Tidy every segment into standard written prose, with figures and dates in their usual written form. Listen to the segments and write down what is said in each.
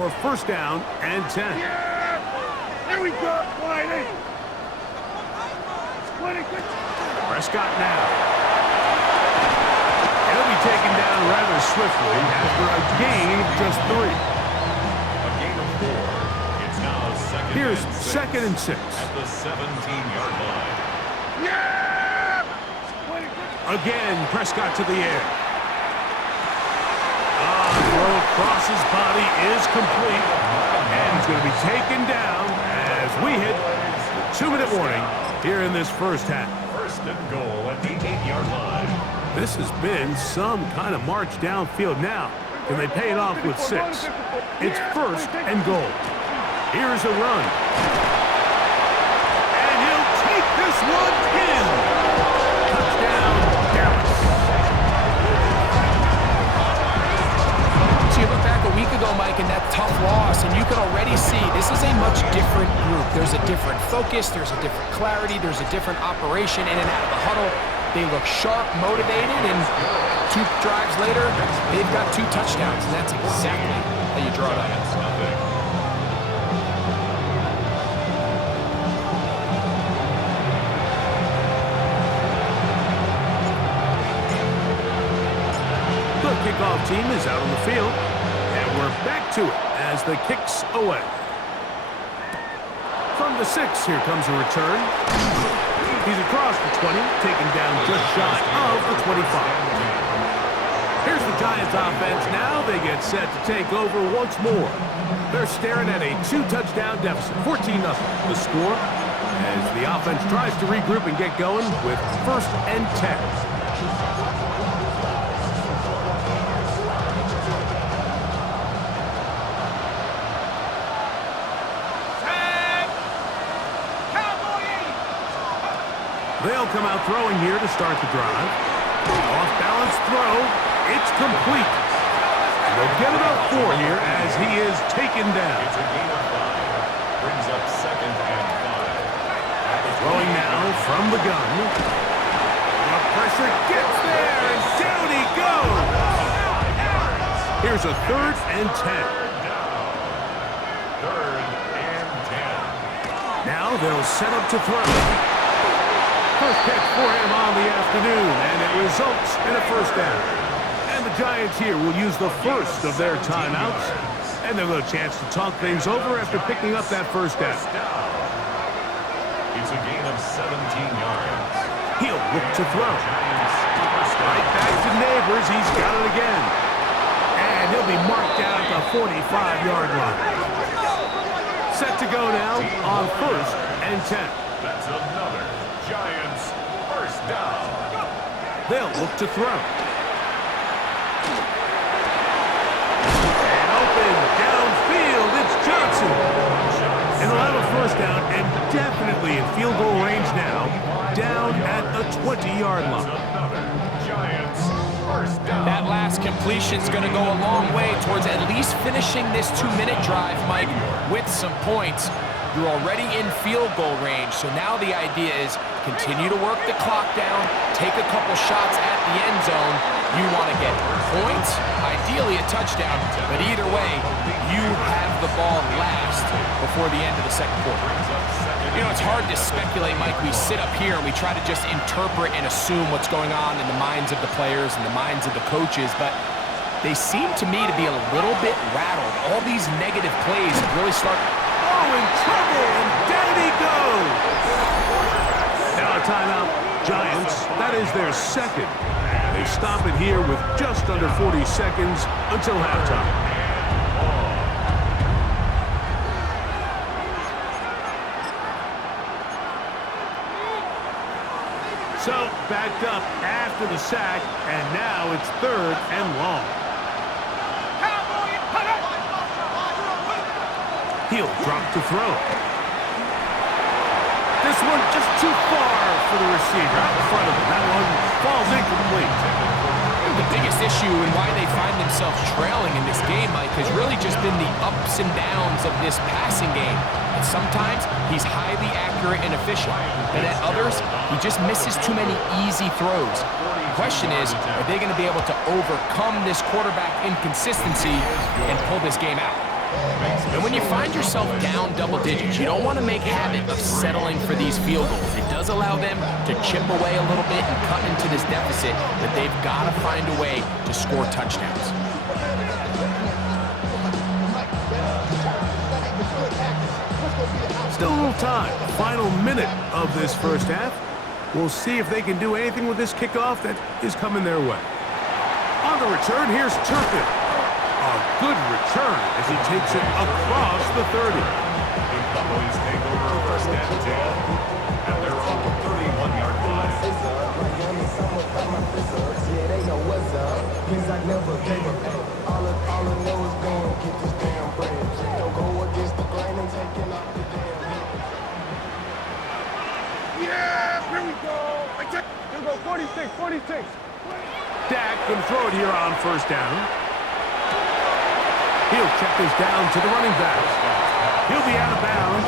For first down and 10. Yeah! Here we go, Whitey! Prescott now. He'll be taken down rather swiftly after a gain of just 3. A gain of 4. It's now second and 6. At the 17-yard line. Yeah! Again, Prescott to the air. Throw across his body is complete, and he's going to be taken down as we hit the 2-minute warning here in this first half. First and goal at the 8-yard line. This has been some kind of march downfield now. Can they pay it off with 6? It's first and goal. Here's a run. And he'll take this one in. Touchdown, Dallas. You look back a week ago, Mike, and that tough loss, and you can already see this is a much different group. There's a different focus, there's a different clarity, there's a different operation in and out of the huddle. They look sharp, motivated, and 2 drives later, they've got 2 touchdowns, and that's exactly how you draw it up. The kickoff team is out on the field, and we're back to it as the kick's away. From the 6, here comes a return. He's across the 20, taken down just shy of the 25. Here's the Giants offense now. They get set to take over once more. They're staring at a 2-touchdown deficit, 14-0. The score as the offense tries to regroup and get going with first and 10. They'll come out throwing here to start the drive. Off-balance throw. It's complete. And they'll get it up 4 here as he is taken down. It's a gain of 5. Brings up second and 5. Throwing now from the gun. The pressure gets there, and down he goes. Here's a 3rd and 10. Third and 10. Now they'll set up to throw. First catch for him on the afternoon, and it results in a first down. And the Giants here will use the first of their timeouts, and they'll have a chance to talk things over after picking up that first down. It's a gain of 17 yards. He'll look to throw. Right back to Neighbors. He's got it again. And he'll be marked down at the 45-yard line. Set to go now on first and 10. That's another Giants first down. They'll look to throw. And open downfield, it's Johnson. And they'll have a first down and definitely in field goal range now, down at the 20-yard line. Another Giants first down. That last completion's going to go a long way towards at least finishing this 2-minute drive, Mike, with some points. You're already in field goal range, so now the idea is continue to work the clock down, take a couple shots at the end zone. You want to get points, ideally a touchdown, but either way, you have the ball last before the end of the second quarter. You know, it's hard to speculate, Mike. We sit up here and we try to just interpret and assume what's going on in the minds of the players and the minds of the coaches, but they seem to me to be a little bit rattled. All these negative plays really start... Oh, in trouble, and down he goes. Now a timeout, Giants. That is their second. They stop it here with just under 40 seconds until halftime. So, backed up after the sack, and now it's 3rd and long. He'll drop to throw. This one just too far for the receiver out in front of him. That one falls incomplete. The biggest issue and why they find themselves trailing in this game, Mike, has really just been the ups and downs of this passing game. And sometimes he's highly accurate and efficient, but at others, he just misses too many easy throws. The question is, are they going to be able to overcome this quarterback inconsistency and pull this game out? And when you find yourself down double digits, you don't want to make habit of settling for these field goals. It does allow them to chip away a little bit and cut into this deficit, but they've got to find a way to score touchdowns. Still a little time. Final minute of this first half. We'll see if they can do anything with this kickoff that is coming their way. On the return, here's Turpin. A good return as he takes it across the 30. The Cowboys take over first and 10. And they're on the 31-yard line. Yeah, here we go. Here we go, 46, 46. Dak can throw it here on first down. He'll check this down to the running back. He'll be out of bounds.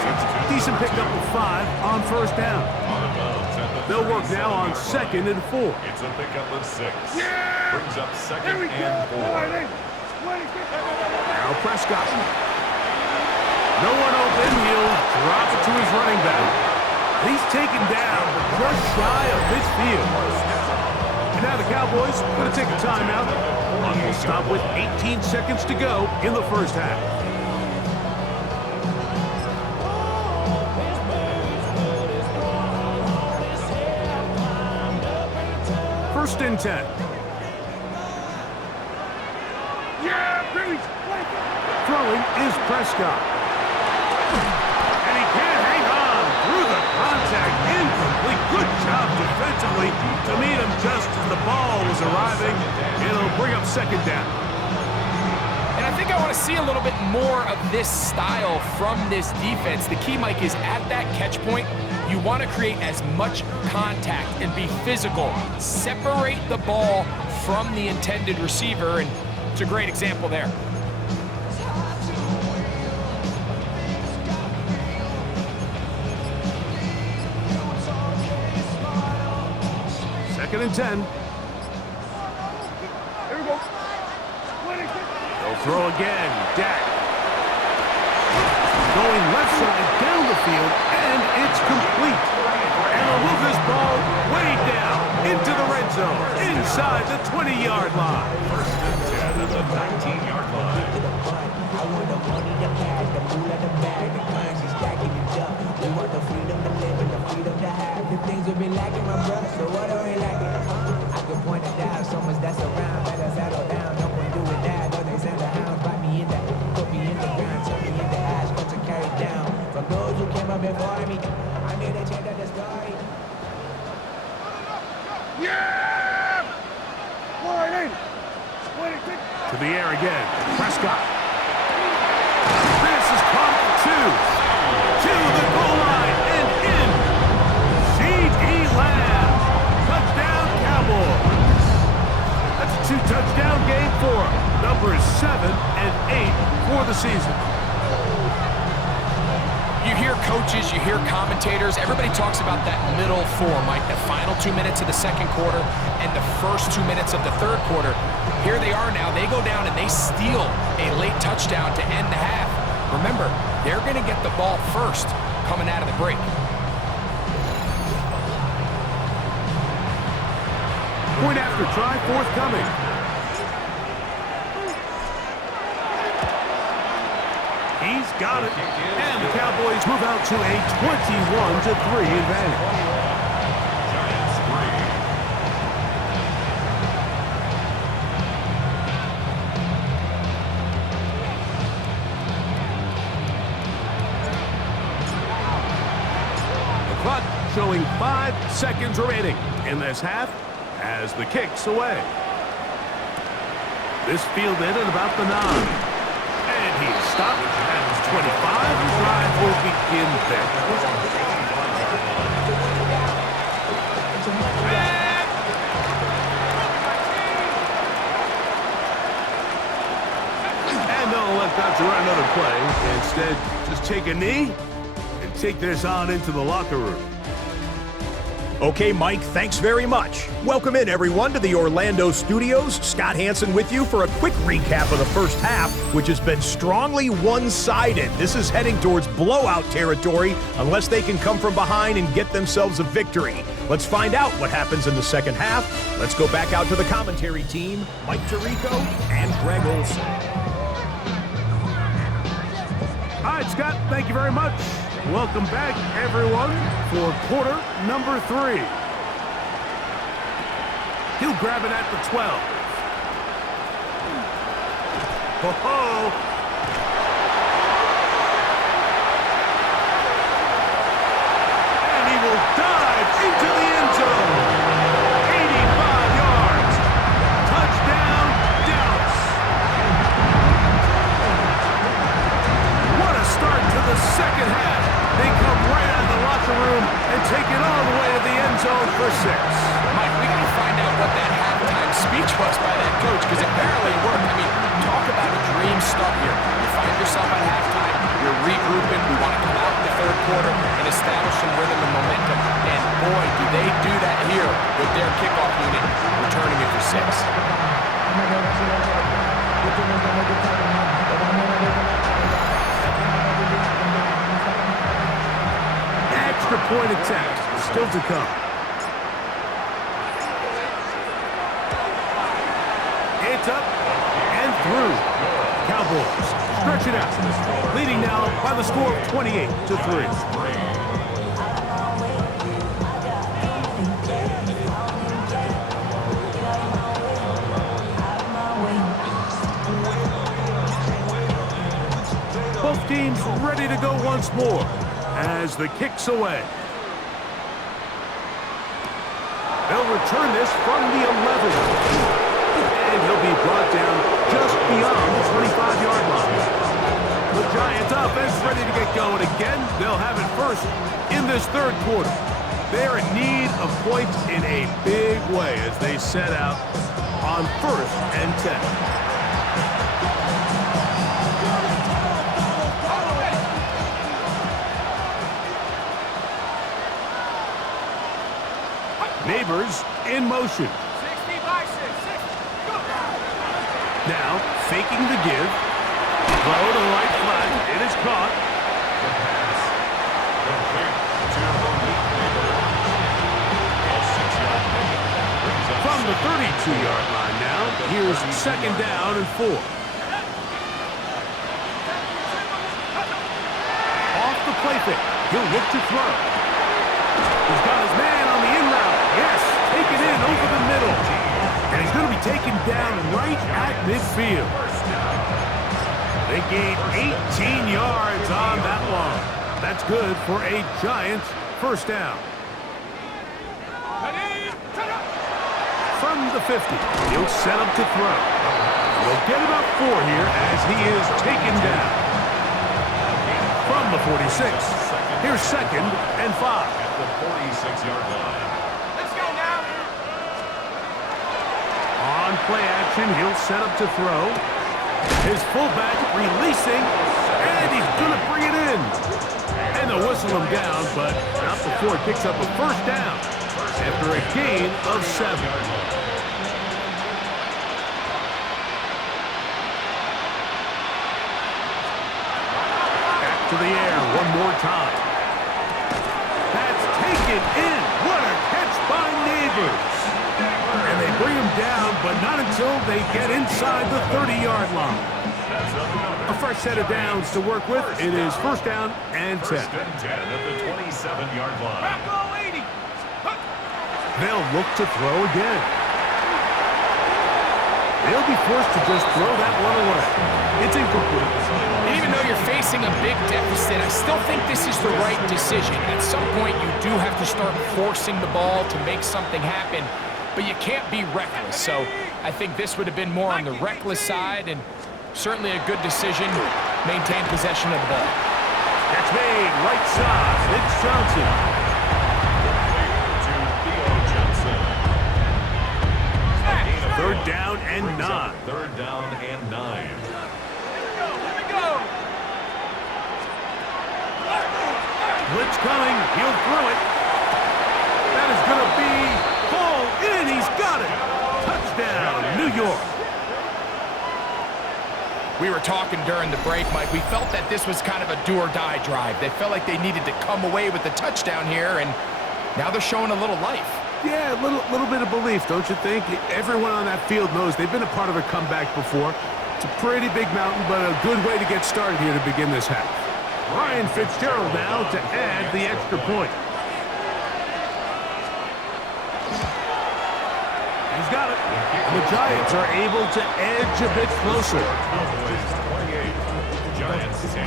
Decent pickup of 5 on first down. They'll work now on 2nd and 4. It's a pickup of 6. Yeah! Brings up Here 2nd we go. and 4. Now Prescott. No one open. He'll drop it to his running back. He's taken down just shy of midfield. And now the Cowboys going to take a timeout. Clock will stop with 18 seconds to go in the first half. First and 10. Yeah, baby. Throwing is Prescott. And he can't hang on through the contact. Incomplete. Good job defensively to meet him just as the ball was arriving. It'll bring up 2nd down. And I think I want to see a little bit more of this style from this defense. The key, Mike, is at that catch point, you want to create as much contact and be physical. Separate the ball from the intended receiver, and it's a great example there. Second and 10. Here we go. They'll throw again. Dak. Going left side down the field, and it's complete. And they'll move this ball way down into the red zone, inside the 20-yard line. First and 10 at the 19-yard line. I want the money, the cash, the food, and the bag, the currency stacking it up. We want the freedom to live and the freedom to have. The things we've been lacking, my brother, so what are we lacking? I can point it out, so much that's around. Better settle down, no one doing that. Though they send the hounds, bite me in the, put me in the ground, turn me into ash, but to carry down. From those who came up before me, I made a change of the story. Yeah! 26. To the air again. Prescott. This is caught at 2. To the goal line and in. C.D. Lamb. Touchdown, Cowboys. That's a 2-touchdown game for him. Numbers 7 and 8 for the season. You hear coaches, you hear commentators, everybody talks about that middle 4, Mike, the final 2 minutes of the second quarter and the first 2 minutes of the third quarter. Here they are now. They go down and they steal a late touchdown to end the half. Remember, they're going to get the ball first coming out of the break. Point after try forthcoming. He's got it. And the Cowboys move out to a 21-3 advantage. Giants 3. The clock showing 5 seconds remaining in this half as the kick's away. This fielded at about the 9. And he's stopped at 25. The drive will begin there. And they'll let that to run another play. Instead, just take a knee and take this on into the locker room. Okay, Mike, thanks very much. Welcome in, everyone, to the Orlando studios. Scott Hansen with you for a quick recap of the first half, which has been strongly one-sided. This is heading towards blowout territory unless they can come from behind and get themselves a victory. Let's find out what happens in the second half. Let's go back out to the commentary team, Mike Tirico and Greg Olson. All right, Scott, thank you very much. Welcome back, everyone, for quarter number 3. He'll grab it at the 12. Ho-ho! And he will dive into the end zone. 85 yards. Touchdown, Dallas. What a start to the second half. They come right out of the locker room and take it all the way to the end zone for 6. Mike, we got to find out what that halftime speech was by that coach, because apparently it worked. I mean, talk about a dream start here. You find yourself at halftime, you're regrouping, we want to come out in the third quarter and establish some rhythm and momentum. And boy, do they do that here with their kickoff unit returning it for 6. Extra point attempt still to come. It's up and through. Cowboys stretch it out, leading now by the score of 28-3. Both teams ready to go once more as the kick's away. They'll return this from the 11. And he'll be brought down just beyond the 25-yard line. The Giants offense ready to get going again. They'll have it first in this third quarter. They're in need of points in a big way as they set out on 1st and 10. Neighbors in motion. 60 by 6. Go. Now, faking the give. Throw to the right flat. It is caught. From the 32-yard line now, here's 2nd down and 4. Off the play fake. He'll look to throw. He's got his man on the in route. Yes, take it in over the middle. And he's going to be taken down right at midfield. They gain 18 yards on that one. That's good for a Giants first down. From the 50, he'll set up to throw. We'll get about 4 here as he is taken down. From the 46, here's 2nd and 5. At the 46-yard line. Let's go now. On play action, he'll set up to throw. His fullback releasing, and he's going to bring it in. And they'll whistle him down, but not before he picks up a first down after a gain of 7. Back to the air one more time. That's taken in. What a catch by Neighbors. And they bring him down, but not until they get inside the 30-yard line. A fresh set of downs to work with. It is 1st down and 10. 1st and 10 at the 27-yard line. They'll look to throw again. They'll be forced to just throw that one away. It's incomplete. Even though you're facing a big deficit, I still think this is the right decision. At some point, you do have to start forcing the ball to make something happen, but you can't be reckless. So I think this would have been more on the reckless side, and certainly a good decision. Maintain possession of the ball. Catch made, right side. It's Johnson. Third down and 9. 3rd down and 9. Here we go. Blitz coming. He'll throw it. That is going to He's got it. Touchdown, New York. We were talking during the break, Mike. We felt that this was kind of a do-or-die drive. They felt like they needed to come away with the touchdown here, and now they're showing a little life. Yeah, a little bit of belief, don't you think? Everyone on that field knows they've been a part of a comeback before. It's a pretty big mountain, but a good way to get started here to begin this half. Ryan Fitzgerald now to add the extra point. He's got it. And the Giants are able to edge a bit closer. Cowboys 28, Giants 10.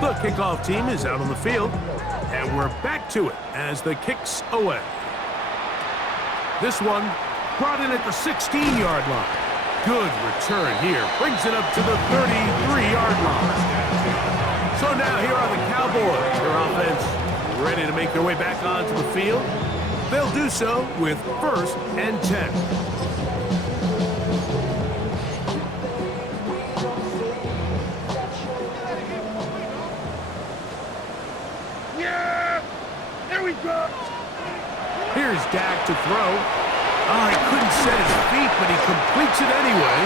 The kickoff team is out on the field, and we're back to it as the kick's away. This one brought in at the 16-yard line. Good return here. Brings it up to the 33-yard line. So now here are the Cowboys. Their offense ready to make their way back onto the field. They'll do so with 1st and 10. Yeah! There we go! Here's Dak to throw. Oh, he couldn't set his feet, but he completes it anyway.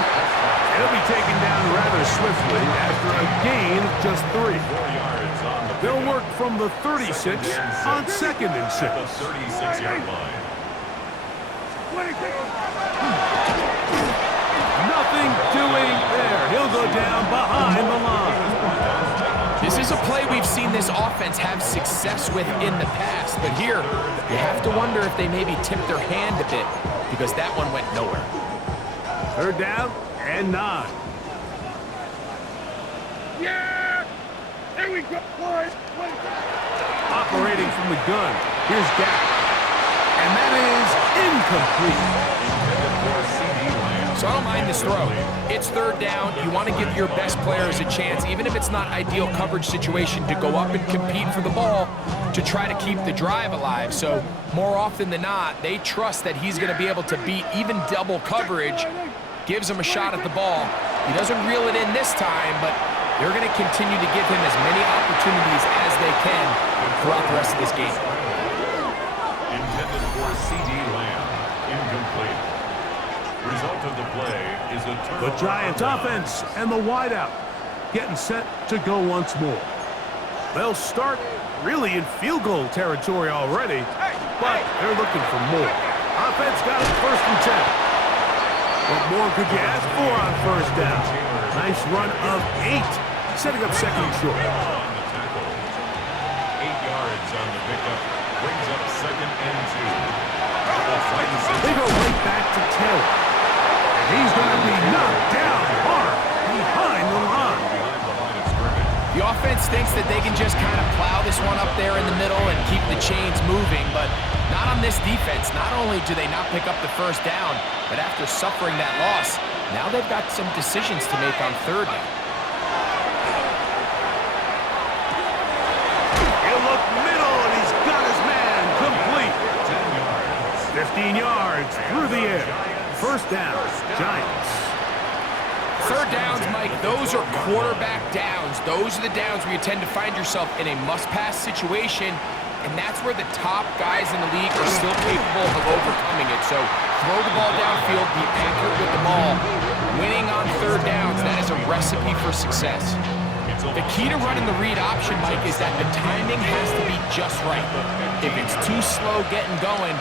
He'll be taken down rather swiftly after a gain of just 3. 4 yards on the They'll work from the 36 on 2nd and 6. the 36-yard line. Nothing doing there. He'll go down behind the line. This is a play we've seen this offense have success with in the past, but here you have to wonder if they maybe tipped their hand a bit because that one went nowhere. 3rd down and 9. Yeah! There we go, boys! Operating from the gun. Here's Dak. And that is incomplete. So I don't mind this throw. It's 3rd down. You want to give your best players a chance, even if it's not ideal coverage situation, to go up and compete for the ball to try to keep the drive alive. So more often than not, they trust that he's going to be able to beat even double coverage, gives him a shot at the ball. He doesn't reel it in this time, but they're going to continue to give him as many opportunities as they can throughout the rest of this game. Intended for C.D. Lamb. Incomplete. Result of the play is a turnover. The Giants offense and the wideout getting set to go once more. They'll start really in field goal territory already, but they're looking for more. Offense got it 1st and 10. What more could you ask for on 1st down? Nice run of 8, setting up 2nd and short. On the tackle. 8 yards on the pickup. Brings up 2nd and 2. They go right back to Taylor. And he's going to be knocked down hard behind the line. The offense thinks that they can just kind of plow this one up there in the middle and keep the chains moving, but not on this defense. Not only do they not pick up the 1st down, but after suffering that loss, now they've got some decisions to make on 3rd down. He'll look middle, and he's got his man complete. 15 yards through the air. 1st down, Giants. 3rd downs, Mike, those are quarterback downs. Those are the downs where you tend to find yourself in a must-pass situation, and that's where the top guys in the league are still capable of overcoming it. So throw the ball downfield, be accurate with the ball. Winning on 3rd downs, that is a recipe for success. The key to running the read option, Mike, is that the timing has to be just right. If it's too slow getting going,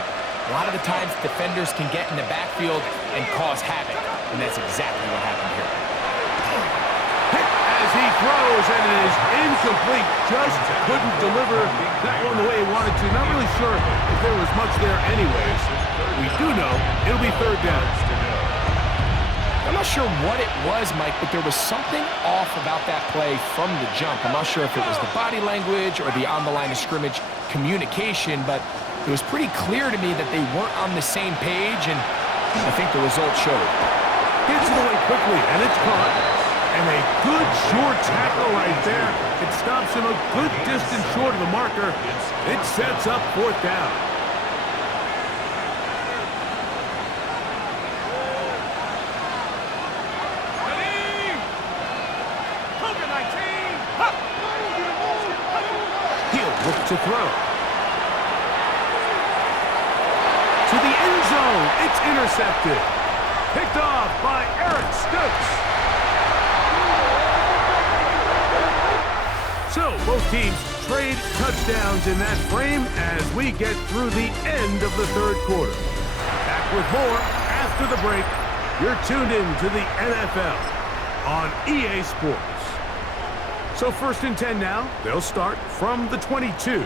a lot of the times defenders can get in the backfield and cause havoc, and that's exactly what happened here. Hit as he throws, and it is incomplete. Just couldn't deliver that one the way he wanted to. Not really sure if there was much there anyways. We do know it'll be 3rd down. I'm not sure what it was, Mike, but there was something off about that play from the jump. I'm not sure if it was the body language or the on-the-line of scrimmage communication, but it was pretty clear to me that they weren't on the same page, and I think the result showed. Gets it away quickly, and it's caught. And a good short tackle right there. It stops him a good distance short of the marker. It sets up 4th down. Ready? Poker 19! to throw. To the end zone. It's intercepted. Picked off by Eric Stokes. So, both teams trade touchdowns in that frame as we get through the end of the third quarter. Back with more after the break. You're tuned in to the NFL on EA Sports. So, 1st and 10 now. They'll start from the 22.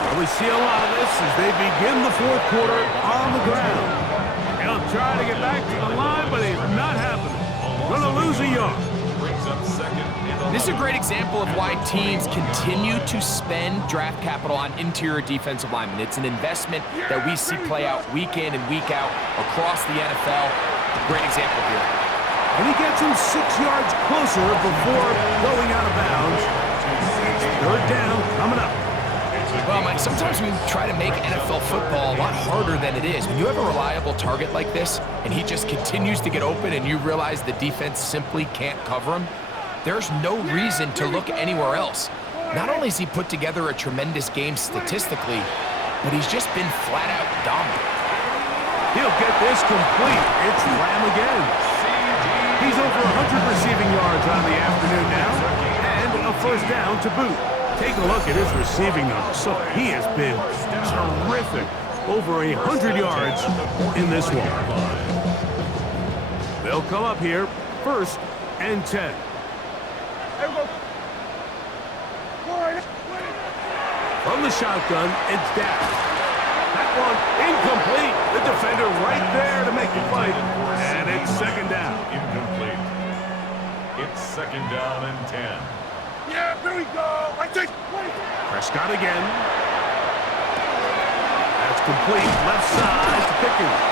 Well, we see a lot of this as they begin the fourth quarter on the ground. He'll try to get back to the line, but it's not happening. Going to lose a yard. This is a great example of why teams continue to spend draft capital on interior defensive linemen. It's an investment that we see play out week in and week out across the NFL. Great example here. And he gets him 6 yards closer before going out of bounds. Third down coming up. Well, Mike, sometimes we try to make NFL football a lot harder than it is. When you have a reliable target like this, and he just continues to get open and you realize the defense simply can't cover him, there's no reason to look anywhere else. Not only has he put together a tremendous game statistically, but he's just been flat-out dominant. He'll get this complete. It's Lamb again. He's over 100 receiving yards on the afternoon now, and a first down to boot. Take a look at his receiving numbers. So he has been terrific. Over 100 yards in this one. They'll come up here, 1st and 10. From the shotgun, it's down. That one incomplete. The defender right there to make the fight. And it's 2nd down. Incomplete. It's 2nd down and 10. Yeah, there we go. I take. Prescott again. That's complete. Left side to Pickens.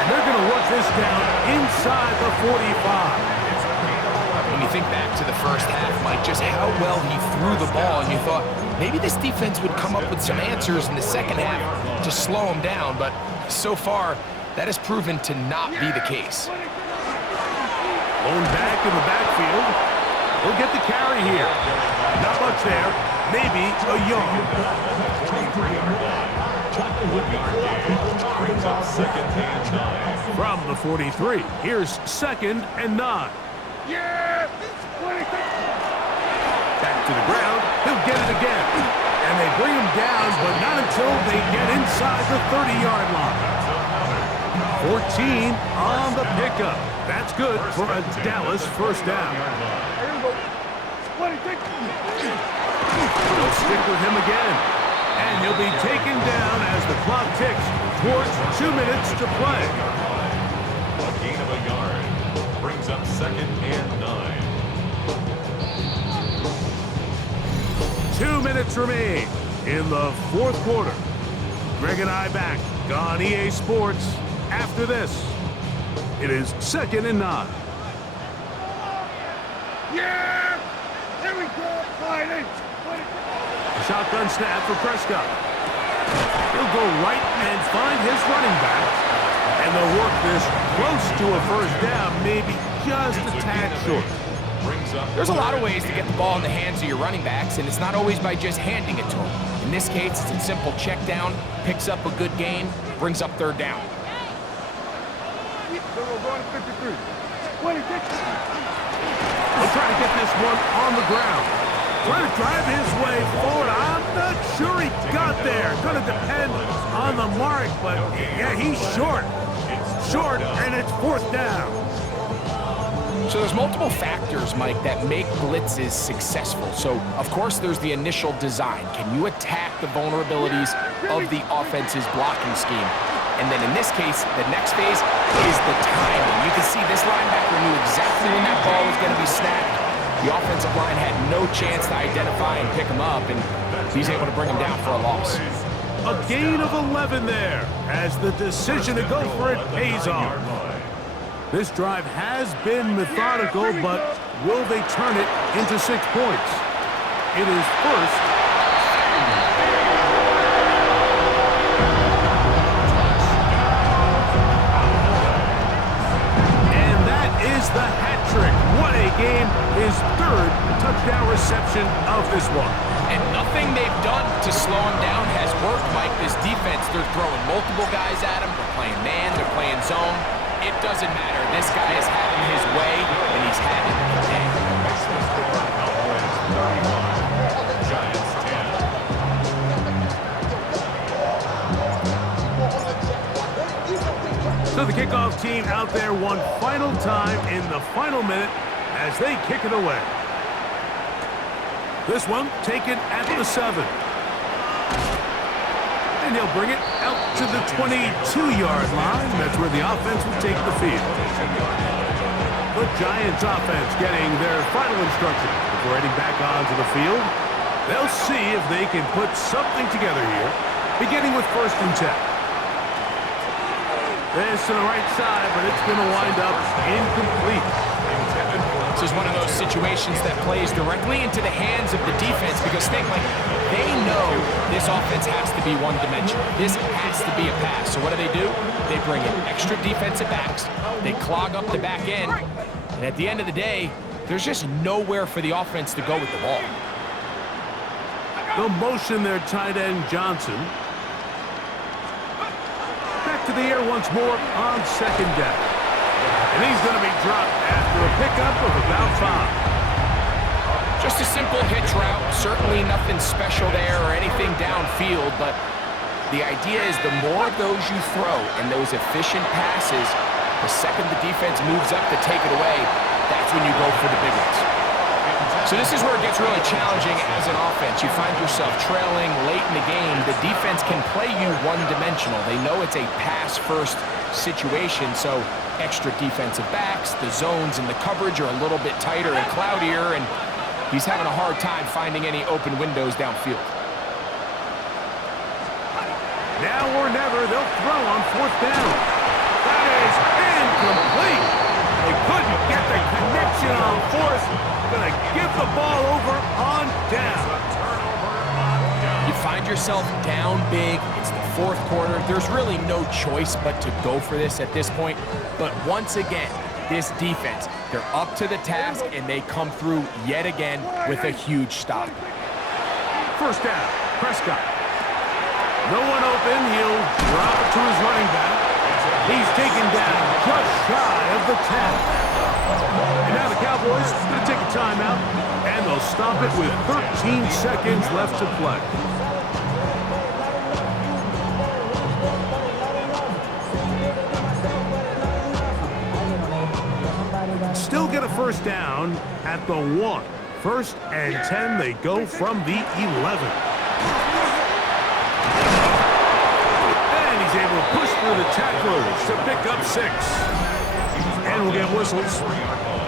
And they're going to work this down inside the 45. When you think back to the first half, Mike, just how well he threw the ball, and you thought maybe this defense would come up with some answers in the second half to slow him down, but so far, that has proven to not be the case. Blown back in the backfield. He'll get the carry here. Not much there. Maybe a yard. 23-yard line. 1-yard gain. Brings up 2nd and 9. From the 43, here's 2nd and 9. Yeah! Back to the ground. He'll get it again. And they bring him down, but not until they get inside the 30-yard line. 14 on the pickup. That's good for a Dallas first down. They'll stick with him again. And he'll be taken down as the clock ticks towards 2 minutes to play. A gain of a yard. Brings up 2nd and 9. 2 minutes remain in the fourth quarter. Greg and I back on EA Sports after this. It is 2nd and 9. Yeah! There we go! Shotgun snap for Prescott. He'll go right and find his running back. And they'll work this close to a first down, maybe just a tad short. There's a lot of ways to get the ball in the hands of your running backs, and it's not always by just handing it to them. In this case, it's a simple check down, picks up a good gain, brings up 3rd down. He'll try to get this one on the ground. Trying to drive his way forward. I'm not sure he got there. Going to depend on the mark, but yeah, he's short. Short, and it's 4th down. So there's multiple factors, Mike, that make blitzes successful. So, of course, there's the initial design. Can you attack the vulnerabilities of the offense's blocking scheme? And then in this case, the next phase is the timing. You can see this linebacker knew exactly when that ball was going to be snapped. The offensive line had no chance to identify and pick him up, and he's able to bring him down for a loss. A gain of 11 there as the decision to go for it pays off. This drive has been methodical, but will they turn it into 6 points? It is 1st. And that is the hat trick. What a game. His 3rd touchdown reception of this one. And nothing they've done to slow him down has worked, Mike. This defense, they're throwing multiple guys at him. They're playing man, they're playing zone. It doesn't matter. This guy is having his way, and he's having a day. Cowboys 31, Giants 10. So the kickoff team out there one final time in the final minute as they kick it away. This one taken at the 7. And he'll bring it out to the 22-yard line. That's where the offense will take the field. The Giants offense getting their final instruction before heading back onto the field. They'll see if they can put something together here, beginning with 1st and 10. This to the right side, but it's going to wind up incomplete. This is one of those situations that plays directly into the hands of the defense because think like they know this offense has to be one-dimensional. This has to be a pass. So what do? They bring in extra defensive backs. They clog up the back end. And at the end of the day, there's just nowhere for the offense to go with the ball. They'll motion their tight end, Johnson. Back to the air once more on 2nd down. And he's going to be dropped after a pickup of about 5. Just a simple hitch route. Certainly nothing special there or anything downfield, but the idea is the more of those you throw and those efficient passes, the second the defense moves up to take it away, that's when you go for the big ones. So this is where it gets really challenging as an offense. You find yourself trailing late in the game. The defense can play you one-dimensional. They know it's a pass-first situation, so extra defensive backs, the zones and the coverage are a little bit tighter and cloudier, and he's having a hard time finding any open windows downfield. Now or never, they'll throw on 4th down. That is incomplete. They couldn't get the connection on 4th. Gonna give the ball over on down. You find yourself down big. It's the 4th quarter. There's really no choice but to go for this at this point. But once again, this defense, they're up to the task, and they come through yet again with a huge stop. 1st down, Prescott. No one open. He'll drop it to his running back. He's taken down just shy of the 10. And now the Cowboys are going to take a timeout, and they'll stop it with 13 seconds left to play. Still get a 1st down at the 1. 1st and 10, they go from the 11. And he's able to push through the tacklers to pick up 6. And we'll get whistles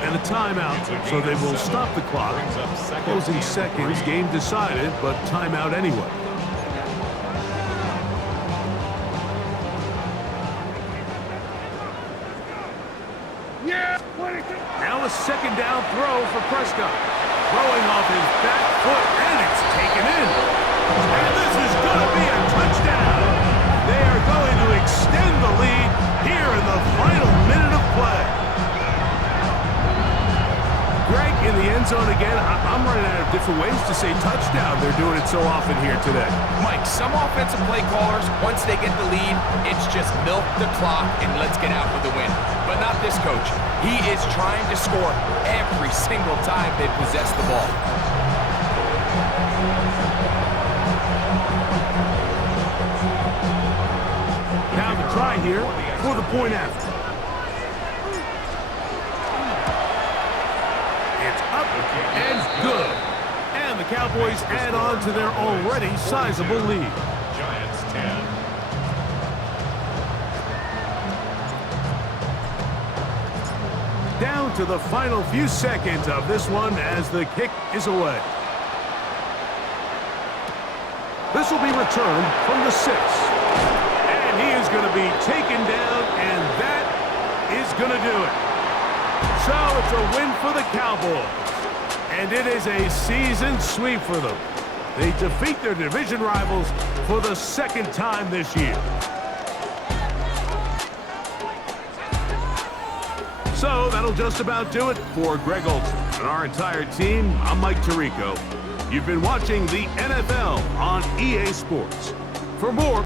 and a timeout, so they will stop the clock. Closing seconds, game decided, but timeout anyway. Now a 2nd down throw for Prescott. Throwing off his back foot, and it's taken in. And this is going to be a touchdown. They are going to extend the lead here in the final minute of play. Greg, in the end zone again, I'm running out of different ways to say touchdown. They're doing it so often here today. Mike, some offensive play callers, once they get the lead, it's just milk the clock and let's get out with the win. But not this coach. He is trying to score every single time they possess the ball. Now the try here for the point after. It's up and good. And the Cowboys add on to their already sizable lead. Giants 10. Down to the final few seconds of this one as the kick is away. This will be returned from the 6. And he is going to be taken down, and that is going to do it. So it's a win for the Cowboys. And it is a season sweep for them. They defeat their division rivals for the 2nd time this year. So that'll just about do it for Greg Olson and our entire team. I'm Mike Tirico. You've been watching the NFL on EA Sports. For more